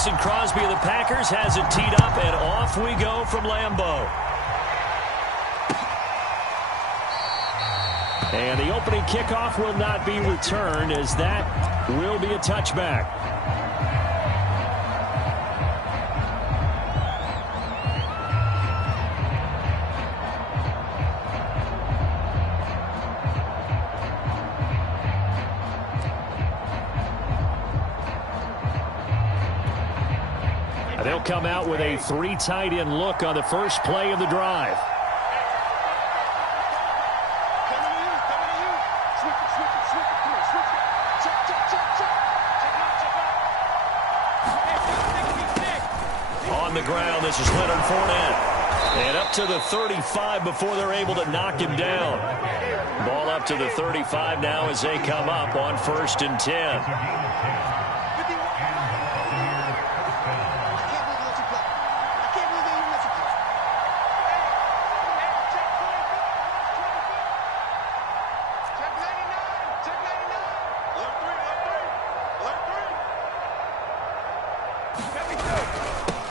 Mason Crosby of the Packers has it teed up, and off we go from Lambeau. And the opening kickoff will not be returned, as that will be a touchback. They'll come out with a 3 tight end look on the first play of the drive. On the ground, this is Leonard Fournette. And up to the 35 before they're able to knock him down. Ball up to the 35 now as they come up on 1st and 10.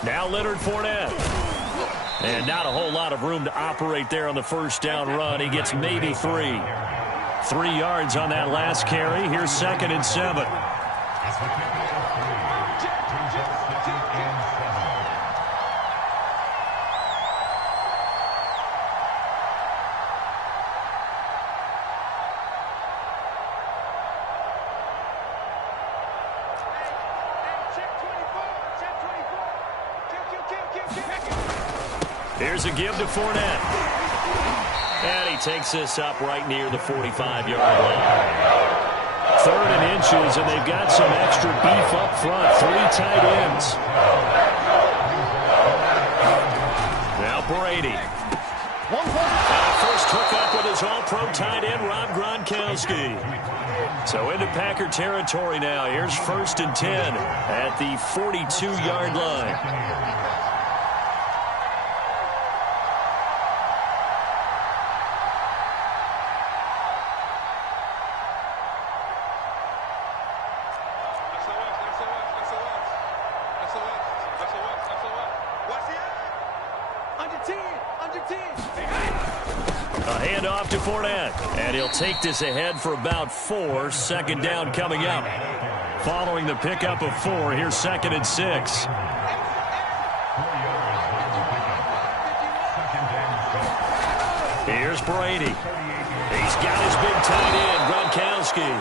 Now Leonard Fournette. And not a whole lot of room to operate there on the first down run. He gets maybe 3. 3 yards on that last carry. Here's 2nd and 7. Here's a give to Fournette. And he takes this up right near the 45-yard line. 3rd and inches, and they've got some extra beef up front. 3 tight ends. Now Brady. First hookup with his all-pro tight end, Rob Gronkowski. So into Packer territory now. Here's 1st and 10 at the 42-yard line. A handoff to Fournette, and he'll take this ahead for about 4. 2nd down coming up. Following the pickup of 4, here's 2nd and 6. Here's Brady. He's got his big tight end, Gronkowski.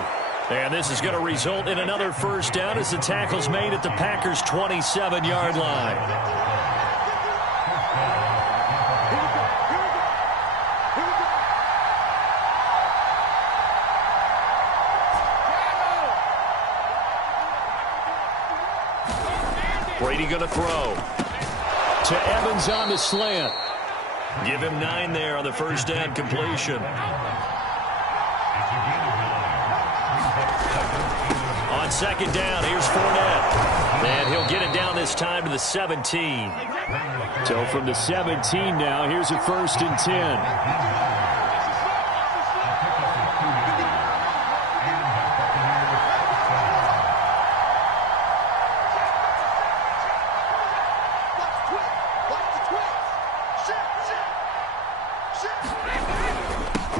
And this is going to result in another first down as the tackle's made at the Packers' 27-yard line. Brady going to throw to Evans on the slant. Give him 9 there on the first down completion. On 2nd down, here's Fournette. And he'll get it down this time to the 17. So from the 17 now, here's a 1st and 10.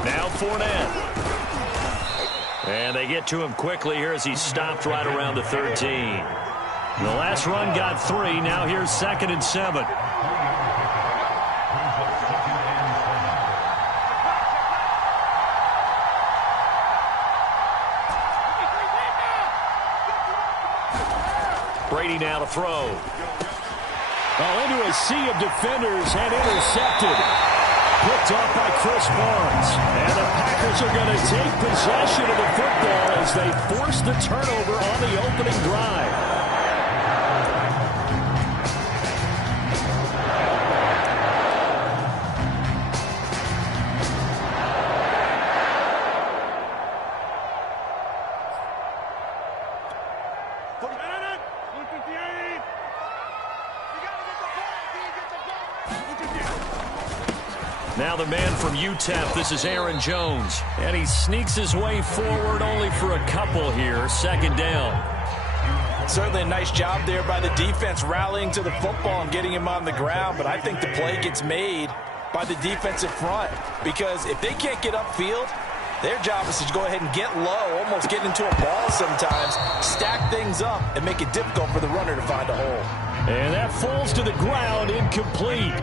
Now Fournette. And they get to him quickly here as he stopped right around the 13. The last run got 3. Now here's 2nd and 7. Brady now to throw. Oh, into a sea of defenders and intercepted. Picked off by Chris Barnes. And the Packers are going to take possession of the football as they force the turnover on the opening drive. Now the man from UTEP, this is Aaron Jones. And he sneaks his way forward only for a couple here. 2nd down. Certainly a nice job there by the defense rallying to the football and getting him on the ground, but I think the play gets made by the defensive front because if they can't get upfield, their job is to go ahead and get low, almost get into a ball sometimes, stack things up, and make it difficult for the runner to find a hole. And that falls to the ground, incomplete.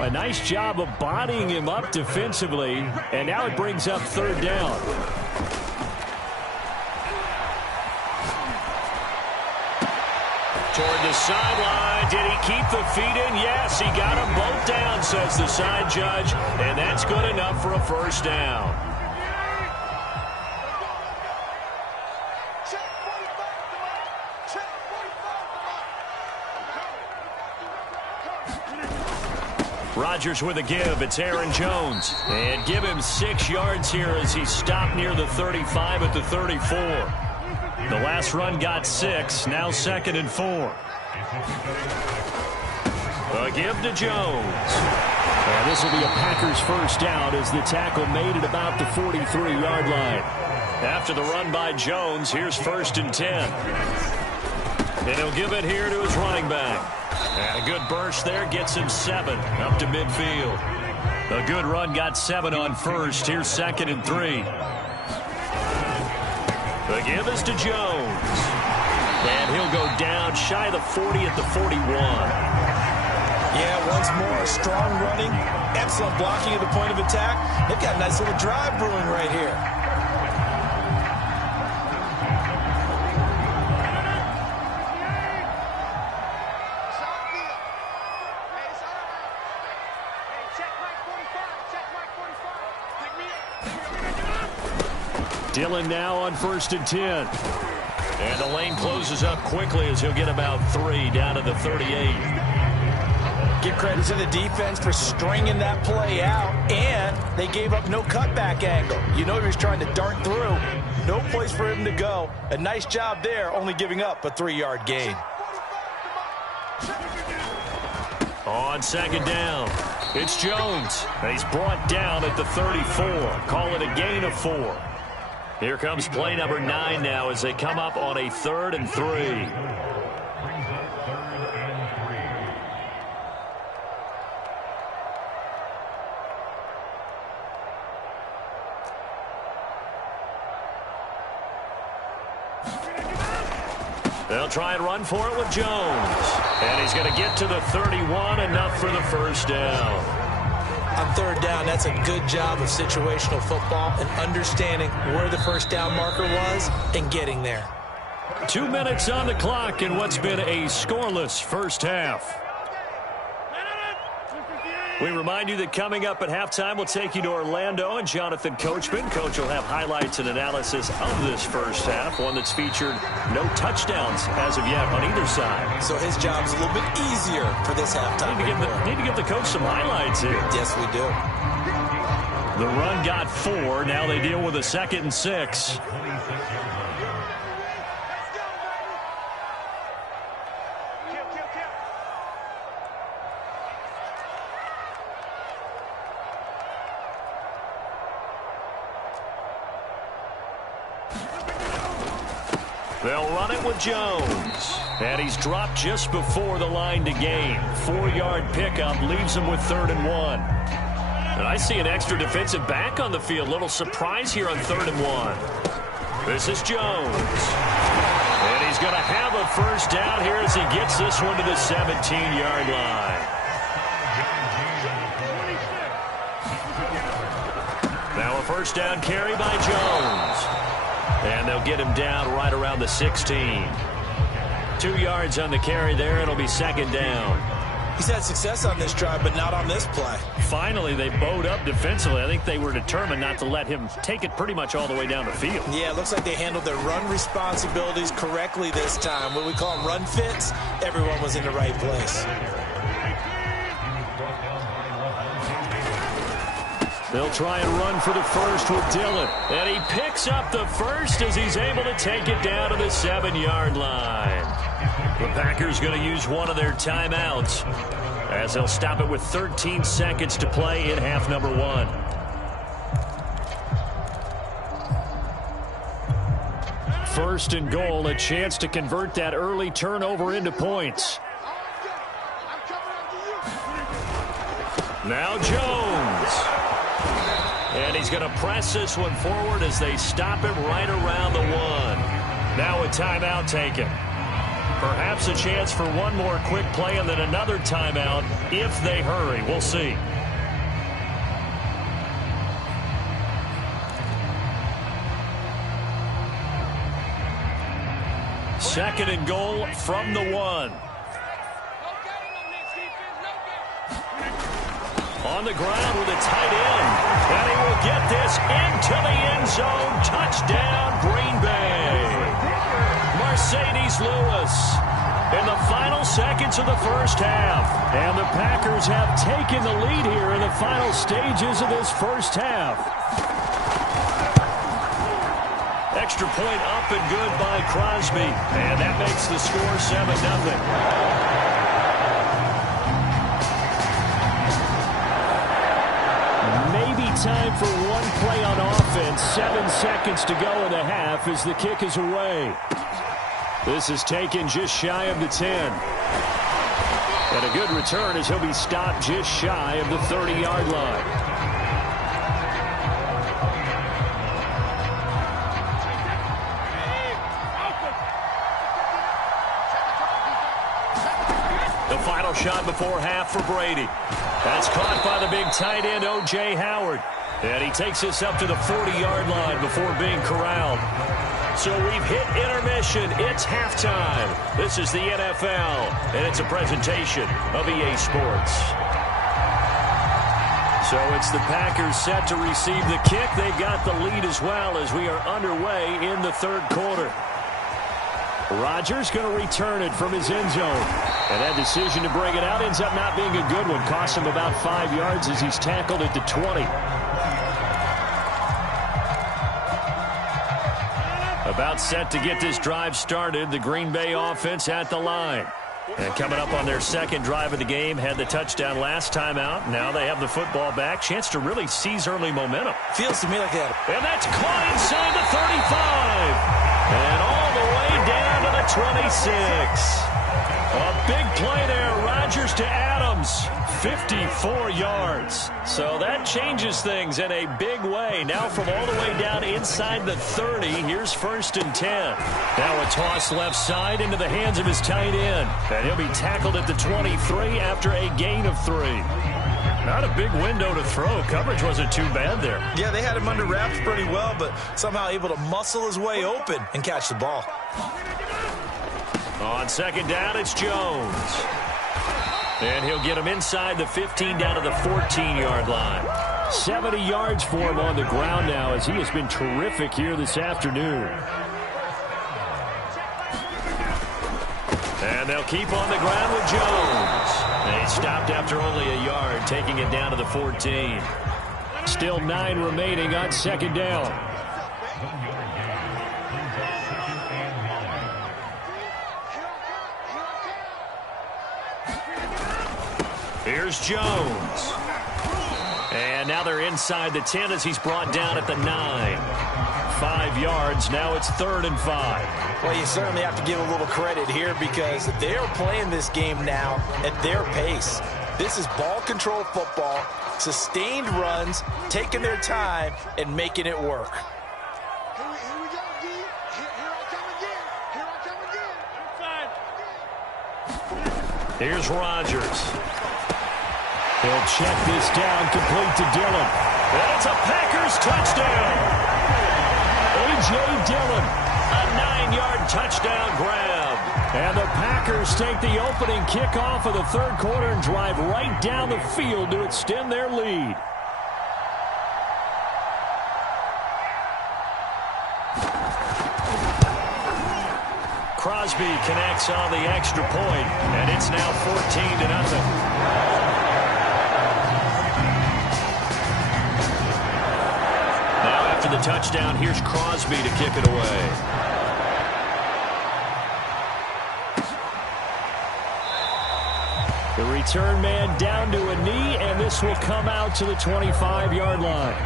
A nice job of bodying him up defensively, and now it brings up third down. Toward the sideline. Did he keep the feet in? Yes, he got them both down, says the side judge, and that's good enough for a first down. Rodgers with a give. It's Aaron Jones. And give him 6 yards here as he stopped near the 35 at the 34. The last run got 6. Now 2nd and 4. A give to Jones. And this will be a Packers first down as the tackle made it about the 43-yard line. After the run by Jones, here's 1st and 10. And he'll give it here to his running back. And a good burst there gets him 7 up to midfield. A good run got 7 on 1st. Here's 2nd and 3. The give is to Jones. And he'll go down shy of the 40 at the 41. Yeah, once more, strong running, excellent blocking at the point of attack. They've got a nice little drive brewing right here. Dillon now on 1st and 10. And the lane closes up quickly as he'll get about 3 down to the 38. Give credit to the defense for stringing that play out, and they gave up no cutback angle. You know he was trying to dart through. No place for him to go. A nice job there, only giving up a 3-yard gain. On 2nd down, it's Jones. He's brought down at the 34. Call it a gain of 4. Here comes play number 9 now as they come up on a 3rd and 3. They'll try and run for it with Jones. And he's going to get to the 31, enough for the first down. On 3rd down, that's a good job of situational football and understanding where the first down marker was and getting there. 2 minutes on the clock in what's been a scoreless first half. We remind you that coming up at halftime, we'll take you to Orlando and Jonathan Coachman. Coach will have highlights and analysis of this first half, one that's featured no touchdowns as of yet on either side. So his job's a little bit easier for this halftime. Need to give the coach some highlights here. Yes, we do. The run got 4. Now they deal with a 2nd and 6. They'll run it with Jones. And he's dropped just before the line to gain. 4-yard pickup leaves him with 3rd and 1. And I see an extra defensive back on the field. Little surprise here on 3rd and 1. This is Jones. And he's going to have a first down here as he gets this one to the 17-yard line. Now a first down carry by Jones. And they'll get him down right around the 16. 2 yards on the carry there. It'll be 2nd down. He's had success on this drive, but not on this play. Finally, they bowed up defensively. I think they were determined not to let him take it pretty much all the way down the field. Yeah, it looks like they handled their run responsibilities correctly this time. What we call them run fits, everyone was in the right place. They'll try and run for the first with Dillon. And he picks up the first as he's able to take it down to the 7-yard line. The Packers going to use one of their timeouts as they'll stop it with 13 seconds to play in half number 1. 1st and goal, a chance to convert that early turnover into points. Now Jones. And he's going to press this one forward as they stop him right around the 1. Now a timeout taken. Perhaps a chance for one more quick play and then another timeout if they hurry. We'll see. Second and goal from the 1. On the ground with a tight end. And he will get this into the end zone. Touchdown, Green Bay. Mercedes Lewis in the final seconds of the first half. And the Packers have taken the lead here in the final stages of this first half. Extra point up and good by Crosby. And that makes the score 7-0. Time for one play on offense. 7 seconds to go in the half as the kick is away. This is taken just shy of the 10. And a good return as he'll be stopped just shy of the 30-yard line. The final shot before half for Brady. That's caught by the big tight end, O.J. Howard. And he takes this up to the 40-yard line before being corralled. So we've hit intermission. It's halftime. This is the NFL, and it's a presentation of EA Sports. So it's the Packers set to receive the kick. They've got the lead as well as we are underway in the third quarter. Rodgers going to return it from his end zone. And that decision to bring it out ends up not being a good one. Costs him about 5 yards as he's tackled at the 20. About set to get this drive started. The Green Bay offense at the line. And coming up on their second drive of the game, had the touchdown last time out. Now they have the football back. Chance to really seize early momentum. Feels to me like that. And that's caught inside the 35. And all the way down to the 26. A big play there. Rodgers to Adams. 54 yards. So that changes things in a big way. Now from all the way down inside the 30, here's 1st and 10. Now a toss left side into the hands of his tight end. And he'll be tackled at the 23 after a gain of 3. Not a big window to throw. Coverage wasn't too bad there. Yeah, they had him under wraps pretty well, but somehow able to muscle his way open and catch the ball. On second down, it's Jones. And he'll get him inside the 15 down to the 14-yard line. 70 yards for him on the ground now as he has been terrific here this afternoon. And they'll keep on the ground with Jones. And he stopped after only a yard, taking it down to the 14. Still 9 remaining on second down. Here's Jones. And now they're inside the 10 as he's brought down at the 9. 5 yards. Now it's 3rd and 5. Well, you certainly have to give a little credit here because they are playing this game now at their pace. This is ball control football, sustained runs, taking their time, and making it work. Here's Rodgers. He'll check this down, complete to Dillon. And it's a Packers touchdown. A.J. Dillon, a 9-yard touchdown grab. And the Packers take the opening kickoff of the third quarter and drive right down the field to extend their lead. Crosby connects on the extra point, and it's now 14-0. The touchdown, here's Crosby to kick it away. The return man down to a knee, and this will come out to the 25-yard line.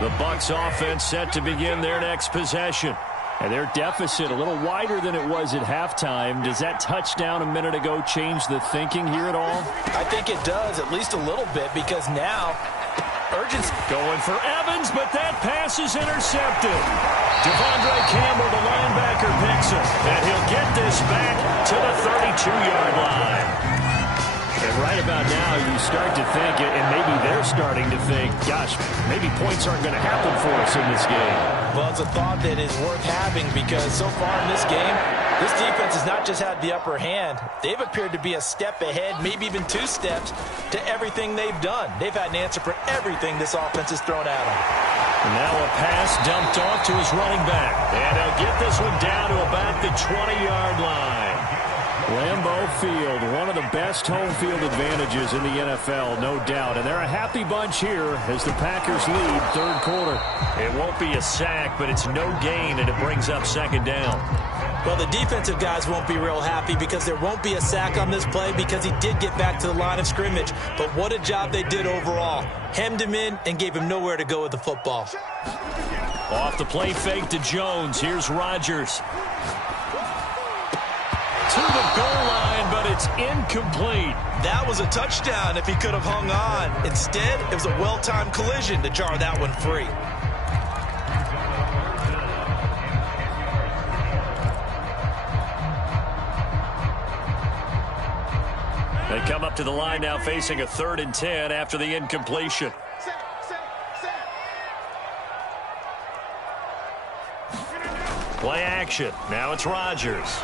The Bucs offense set to begin their next possession. And their deficit a little wider than it was at halftime. Does that touchdown a minute ago change the thinking here at all? I think it does, at least a little bit, because now urgency. Going for Evans, but that pass is intercepted. Devondre Campbell, the linebacker, picks it. And he'll get this back to the 32-yard line. And right about now, you start to think, and maybe they're starting to think, gosh, maybe points aren't going to happen for us in this game. Well, it's a thought that is worth having because so far in this game, this defense has not just had the upper hand. They've appeared to be a step ahead, maybe even 2 steps, to everything they've done. They've had an answer for everything this offense has thrown at them. And now a pass dumped off to his running back. And he'll get this one down to about the 20-yard line. Lambeau Field, one of the best home field advantages in the NFL, no doubt. And they're a happy bunch here as the Packers lead third quarter. It won't be a sack, but it's no gain, and it brings up second down. Well, the defensive guys won't be real happy because there won't be a sack on this play because he did get back to the line of scrimmage. But what a job they did overall. Hemmed him in and gave him nowhere to go with the football. Off the play fake to Jones. Here's Rodgers. To the goal line, but it's incomplete. That was a touchdown if he could have hung on. Instead, it was a well-timed collision to jar that one free. They come up to the line now facing a 3rd and 10 after the incompletion. Play action. Now it's Rodgers.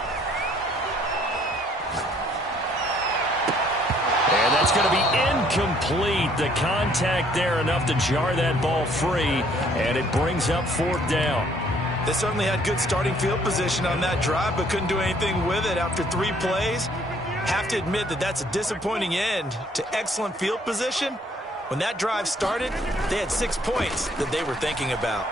And that's going to be incomplete. The contact there enough to jar that ball free, and it brings up 4th down. They certainly had good starting field position on that drive, but couldn't do anything with it after 3 plays. Have to admit that that's a disappointing end to excellent field position. When that drive started, they had 6 points that they were thinking about.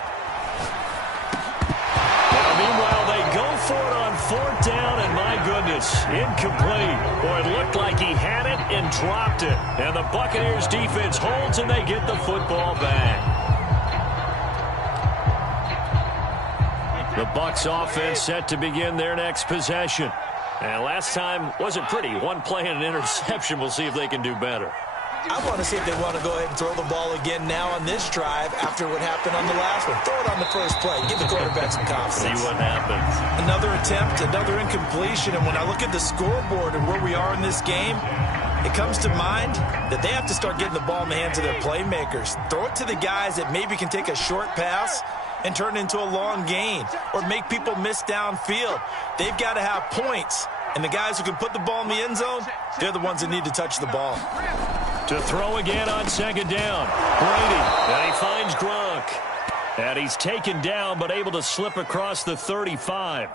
Now, meanwhile, they go for it on 4th down, and my goodness, incomplete. Boy, it looked like he had it and dropped it. And the Buccaneers defense holds, and they get the football back. The Bucs offense set to begin their next possession. And last time wasn't pretty. 1 play and an interception. We'll see if they can do better. I want to see if they want to go ahead and throw the ball again now on this drive after what happened on the last one. Throw it on the first play. Give the quarterback some confidence. See what happens. Another attempt, another incompletion. And when I look at the scoreboard and where we are in this game, it comes to mind that they have to start getting the ball in the hands of their playmakers. Throw it to the guys that maybe can take a short pass and turn it into a long gain or make people miss downfield. They've got to have points. And the guys who can put the ball in the end zone, they're the ones that need to touch the ball. To throw again on 2nd down. Brady, and he finds Gronk. And he's taken down but able to slip across the 35.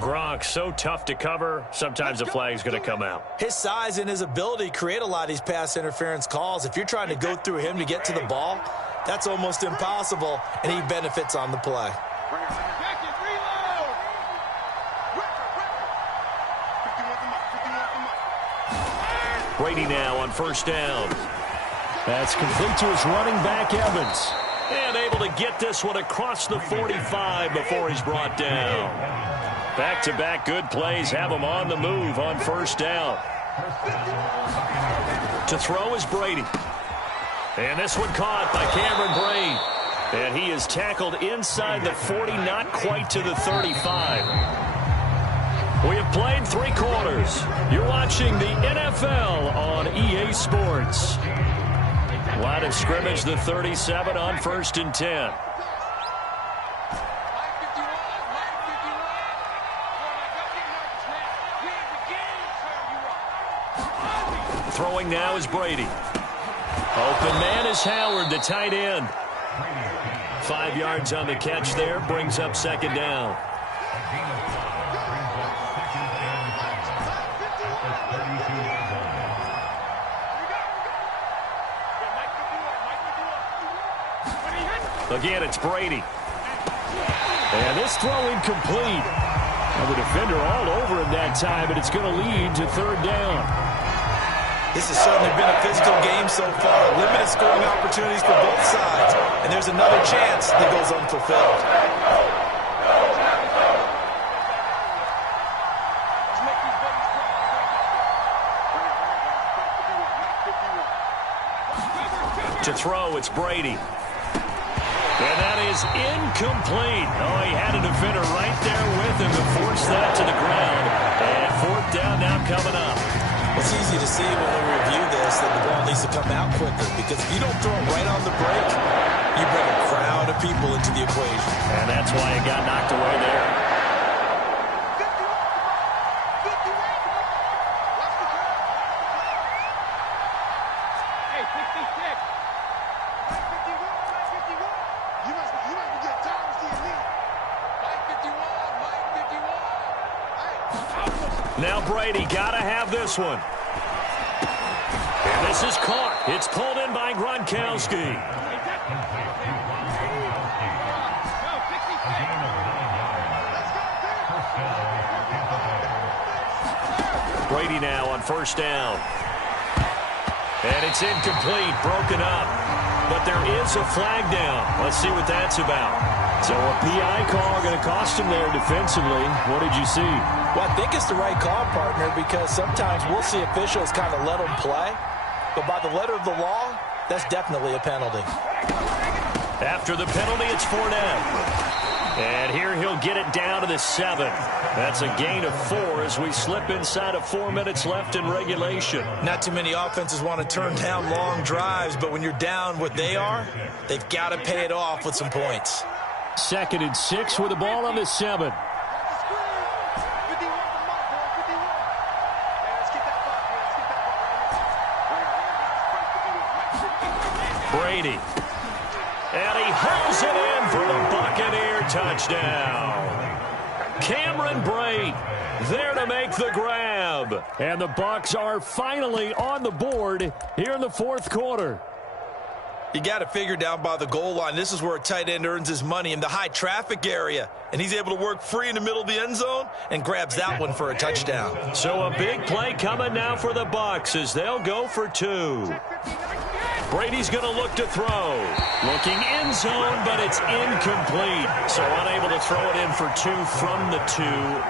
Gronk, so tough to cover, sometimes the flag's going to come out. His size and his ability create a lot of these pass interference calls. If you're trying to go through him to get to the ball, that's almost impossible, and he benefits on the play. Brady now on 1st down. That's complete to his running back, Evans. And able to get this one across the 45 before he's brought down. Back-to-back good plays have him on the move on 1st down. To throw is Brady. And this one caught by Cameron Brate. And he is tackled inside the 40, not quite to the 35. We have played 3 quarters. You're watching the NFL on EA Sports. Line of scrimmage, the 37 on 1st and 10. Throwing now is Brady. Open man is Howard, the tight end. 5 yards on the catch there, brings up 2nd down. Again, it's Brady. And this throw incomplete. And the defender all over him that time, but it's going to lead to 3rd down. This has certainly been a physical game so far. Limited scoring opportunities for both sides. And there's another chance that goes unfulfilled. To throw, it's Brady. And that is incomplete. Oh, he had a defender right there with him to force that to the ground. And fourth down now coming up. It's easy to see when we review this that the ball needs to come out quicker, because if you don't throw it right on the break, you bring a crowd of people into the equation. And that's why it got knocked away there. Now Brady got to have this one. And this is caught. It's pulled in by Gronkowski. Brady now on first down. And it's incomplete, broken up. But there is a flag down. Let's see what that's about. So a PI call going to cost him there defensively. What did you see? Well, I think it's the right call, partner, because sometimes we'll see officials kind of let them play. But by the letter of the law, that's definitely a penalty. After the penalty, it's Fournette. And here he'll get it down to the 7. That's a gain of 4 as we slip inside of 4 minutes left in regulation. Not too many offenses want to turn down long drives, but when you're down what they are, they've got to pay it off with some points. 2nd and 6 with the ball on the 7. Brady. And he hauls it in for the Buccaneer touchdown. Cameron Brate there to make the grab. And the Bucs are finally on the board here in the 4th quarter. You got to figure down by the goal line. This is where a tight end earns his money, in the high traffic area. And he's able to work free in the middle of the end zone and grabs that one for a touchdown. So a big play coming now for the Bucs as they'll go for 2. Brady's going to look to throw. Looking end zone, but it's incomplete. So unable to throw it in for 2 from the 2.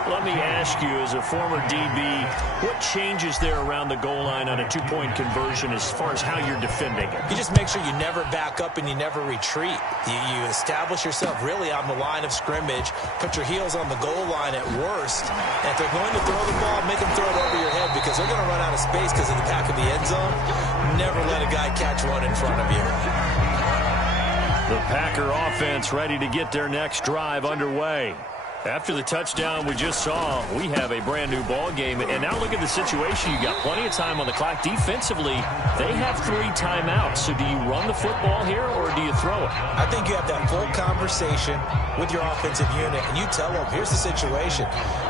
Let me ask you, as a former DB, what changes there around the goal line on a 2-point conversion as far as how you're defending it? You just make sure you never back up and you never retreat. You establish yourself really on the line of scrimmage, put your heels on the goal line at worst. And if they're going to throw the ball, make them throw it over your head, because they're going to run out of space because of the back of the end zone. Never let a guy catch one in front of you. The Packer offense ready to get their next drive underway. After the touchdown we just saw, we have a brand new ball game. And now look at the situation. You got plenty of time on the clock. Defensively, they have 3 timeouts. So do you run the football here or do you throw it? I think you have that full conversation with your offensive unit, and you tell them, here's the situation.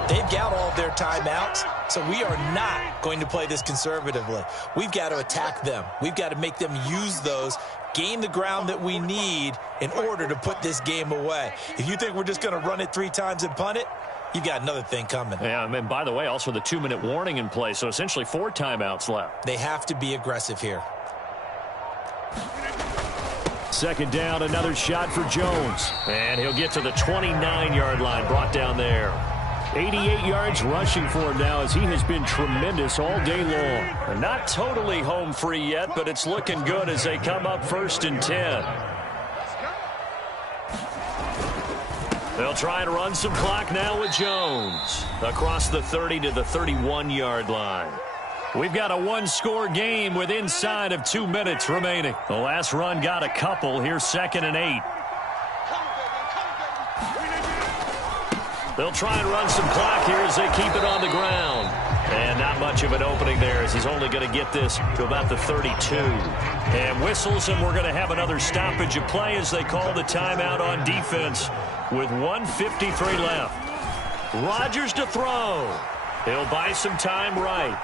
They've got all of their timeouts, so we are not going to play this conservatively. We've got to attack them. We've got to make them use those, gain the ground that we need in order to put this game away. If you think we're just going to run it 3 times and punt it, you've got another thing coming. Yeah, and by the way, also the 2-minute warning in play, so essentially 4 timeouts left. They have to be aggressive here. 2nd down, another shot for Jones. And he'll get to the 29-yard line, brought down there. 88 yards rushing for him now, as he has been tremendous all day long. They're not totally home free yet, but it's looking good as they come up 1st and 10. They'll try and run some clock now with Jones. Across the 30 to the 31-yard line. We've got a 1-score game with inside of 2 minutes remaining. The last run got a couple. Here's 2nd and 8. They'll try and run some clock here as they keep it on the ground. And not much of an opening there, as he's only going to get this to about the 32. And whistles, and we're going to have another stoppage of play as they call the timeout on defense with 1:53 left. Rodgers to throw. He'll buy some time right.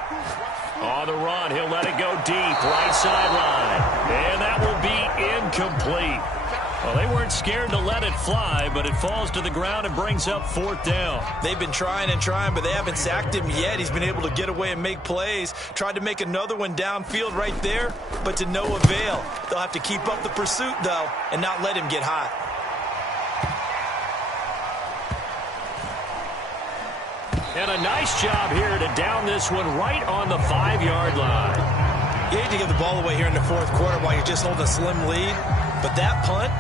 On the run, he'll let it go deep, right sideline. And that will be incomplete. Well, they weren't scared to let it fly, but it falls to the ground and brings up 4th down. They've been trying and trying, but they haven't sacked him yet. He's been able to get away and make plays. Tried to make another one downfield right there, but to no avail. They'll have to keep up the pursuit, though, and not let him get hot. And a nice job here to down this one right on the 5-yard line. You hate to give the ball away here in the 4th quarter while you're just holding a slim lead, but that punt,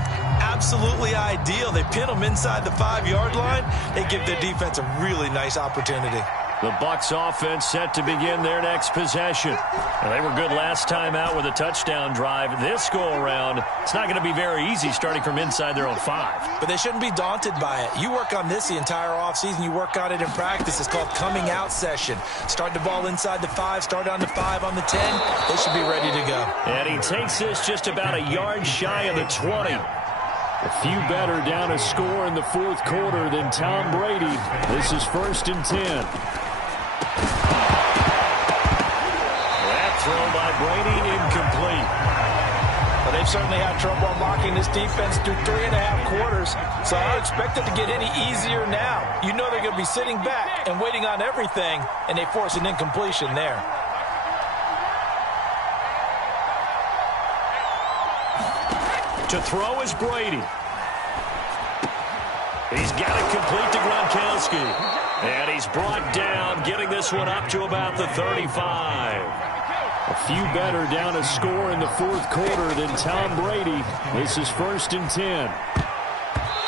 absolutely ideal. They pin them inside the 5-yard line. They give their defense a really nice opportunity. The Bucs offense set to begin their next possession. And they were good last time out with a touchdown drive. This go-around, it's not going to be very easy starting from inside their own 5. But they shouldn't be daunted by it. You work on this the entire offseason. You work on it in practice. It's called coming out session. Start the ball inside the 5, start on the 5, on the 10. They should be ready to go. And he takes this just about a yard shy of the 20. A few better down a score in the 4th quarter than Tom Brady. This is 1st and 10. That throw by Brady incomplete. Well, they've certainly had trouble unlocking this defense through 3.5 quarters, so I don't expect it to get any easier now. You know they're going to be sitting back and waiting on everything, and they force an incompletion there. To throw is Brady. He's got it complete to Gronkowski. And he's brought down, getting this one up to about the 35. A few better down a score in the 4th quarter than Tom Brady. This is 1st and 10.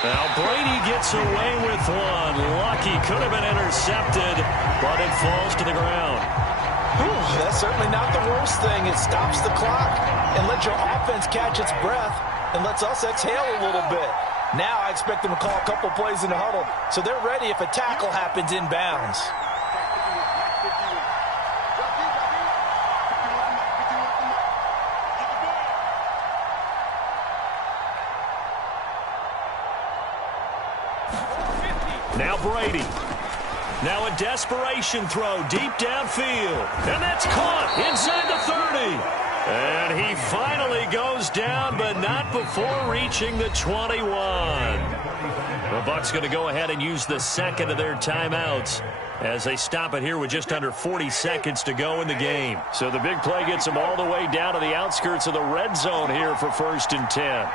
Now Brady gets away with one. Lucky, could have been intercepted, but it falls to the ground. Whew, that's certainly not the worst thing. It stops the clock and lets your offense catch its breath and lets us exhale a little bit. Now I expect them to call a couple plays in the huddle, so they're ready if a tackle happens inbounds. Now Brady. Now a desperation throw deep downfield. And that's caught inside the 30. And he finally goes down, but not before reaching the 21. The Bucs going to go ahead and use the second of their timeouts as they stop it here with just under 40 seconds to go in the game. So the big play gets them all the way down to the outskirts of the red zone here for 1st and 10.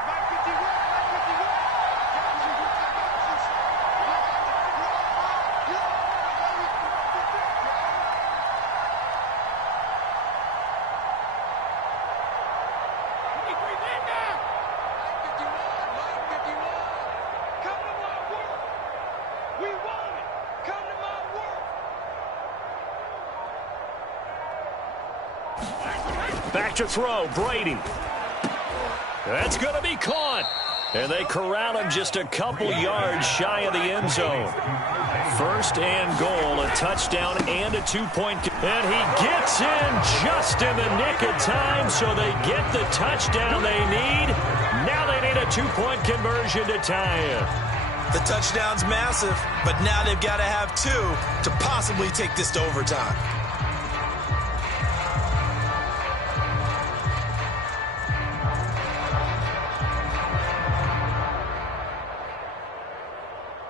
Back to throw, Brady. That's going to be caught. And they corral him just a couple yards shy of the end zone. 1st and goal, a touchdown and a 2-point. And he gets in just in the nick of time, so they get the touchdown they need. Now they need a 2-point conversion to tie it. The touchdown's massive, but now they've got to have 2 to possibly take this to overtime.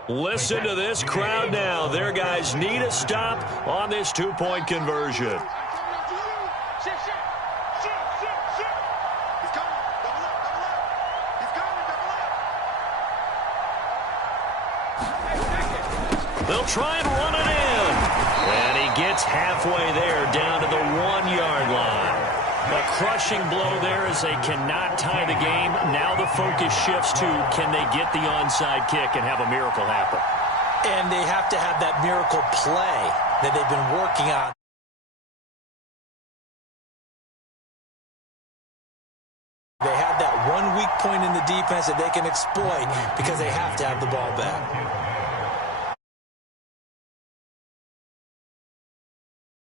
Listen to this crowd now. Their guys need a stop on this 2-point conversion. They'll try and run it in. And he gets halfway there down to the 1-yard line. A crushing blow there as they cannot tie the game. Now the focus shifts to, can they get the onside kick and have a miracle happen? And they have to have that miracle play that they've been working on. They have that one weak point in the defense that they can exploit because they have to have the ball back.